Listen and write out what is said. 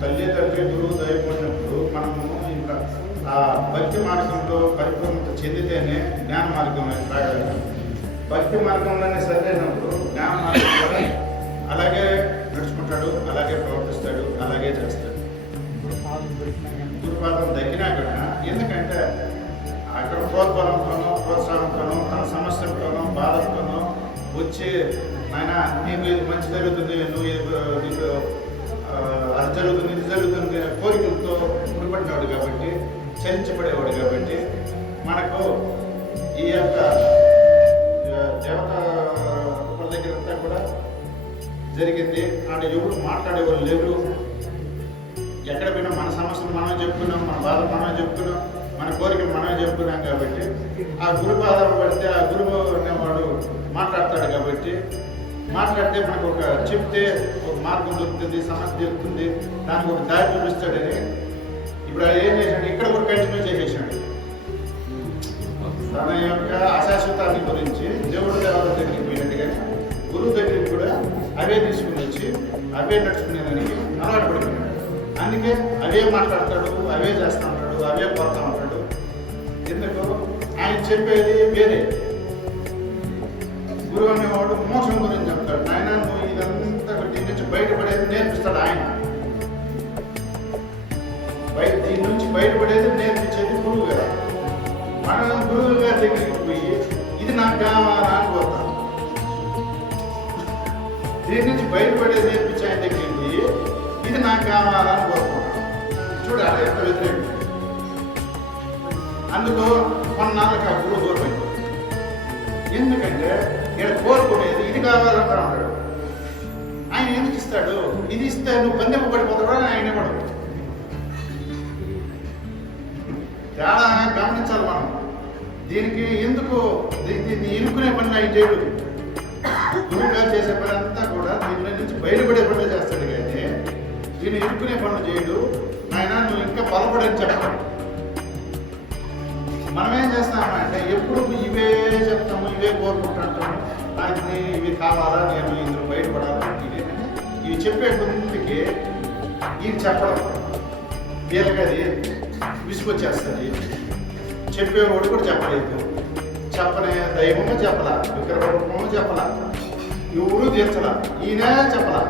తల్లి తండ్రి గురువు దయపడినప్పుడు మనము ఇంకా ఆ భక్తి మార్గంలో పరిపూర్ణత చెందితేనే జ్ఞాన మార్గం రాగలం. భక్తి మార్గంలోనే సరైనప్పుడు జ్ఞాన మార్గం కూడా అలాగే నడుచుకుంటాడు, అలాగే ప్రవర్తిస్తాడు, అలాగే చేస్తాడు. గురుపాదం తగ్గినా కూడా ఎందుకంటే అక్కడ ప్రోత్బలంతోనో ప్రోత్సాహంతోనో తన సమస్యలతోనో బాధలతోనో వచ్చి ఆయన నీకు ఇది మంచి జరుగుతుంది, నువ్వు నీకు అది జరుగుతుంది ఇది జరుగుతుంది కోరికలతో ముడిపడినవాడు కాబట్టి, చలించబడేవాడు కాబట్టి మనకు ఈ యొక్క దేవత దగ్గర అంతా కూడా జరిగింది. ఆడ ఎవరు మాట్లాడేవాళ్ళు లేరు. ఎక్కడ పోయినా మన సమస్యలు మనమే చెప్పుకున్నాం, మన బాధలు మనమే చెప్పుకున్నాం, మన కోరికలు మనమే చెప్పుకున్నాం కాబట్టి ఆ గురువు ఆధారం పడితే ఆ గురువు అనేవాడు మాట్లాడతాడు కాబట్టి మాట్లాడితే మనకు ఒక చెప్తే ఒక మార్గం దొరుకుతుంది, సమస్య దొరుకుతుంది, దానికి ఒక దారి చూపిస్తాడని ఇప్పుడు ఏం చేశాడు, ఇక్కడ కూడా కంటిన్యూ చేసేసాడు. తన యొక్క అశాశ్వతాన్ని గురించి దేవుడు దేవత దగ్గరికి పోయినట్టుగా గురువు దగ్గరికి కూడా అవే తీసుకుని వచ్చి అవే నడుచుకునేదానికి అలవాటు పడిపోయినాడు. అందుకే అవే మాట్లాడతాడు, అవే చేస్తూ ఉంటాడు, అవే పోతా ఉంటాడు. ఎందుకు ఆయన చెప్పేది వేరే. గురువు అనేవాడు మోసం గురించి చెప్తాడు. ఆయన నువ్వు ఇదంతా దీని నుంచి బయటపడేది నేర్పిస్తాడు. ఆయన దీని నుంచి బయటపడేది నేర్పించేది గురువు గారు. మనం గురువు గారి దగ్గరికి పోయి ఇది నాకు కావాలా అని కోరుతాం. దీని నుంచి బయటపడేది నేర్పించి ఆయన దగ్గరికి పోయి ఇది నాకు కావాలా అని కోరుకుంటాం. చూడాలి ఎంత వ్యతిరేకం. అందుకు కొన్నాళ్ళకి ఆ గురువు దూరం అయిపోతుంది. ఎందుకంటే ఇక్కడ కోరుకునేది ఇది కావాలంటా ఉంటాడు. ఆయన ఎందుకు ఇస్తాడు? ఇది ఇస్తే నువ్వు బంధింపబడిపోతాడు అని ఆయన ఇవ్వడు. తేడా గమనించాలి మనం. దీనికి ఎందుకు దీన్ని ఇరుక్కునే పని ఆయన చేయడు. గురువు గారు చేసే పని అంతా కూడా దీని నుంచి బయటపడే పనులు చేస్తాడు. కానీ దీన్ని ఇరుక్కునే పనులు చేయడు. ఆయన నువ్వు ఇంకా బలపడని చెప్పాడు. మనం ఏం చేస్తామంటే ఎప్పుడు ఇవే చెప్తాము, ఇవే కోరుకుంటుంటాము. నాకు ఇవి కావాలా, నేను ఇందులో బయటపడాలి, ఇవి చెప్పే ముందుకి ఇవి చెప్పడం వీళ్ళకి అది విసుకొచ్చేస్తుంది. చెప్పేవాడు కూడా చెప్పలేదు. చెప్పనే దైవము చెప్పలా, విగ్రహము చెప్పలా, ఎవరు తీర్చలా, ఈయనే చెప్పలా.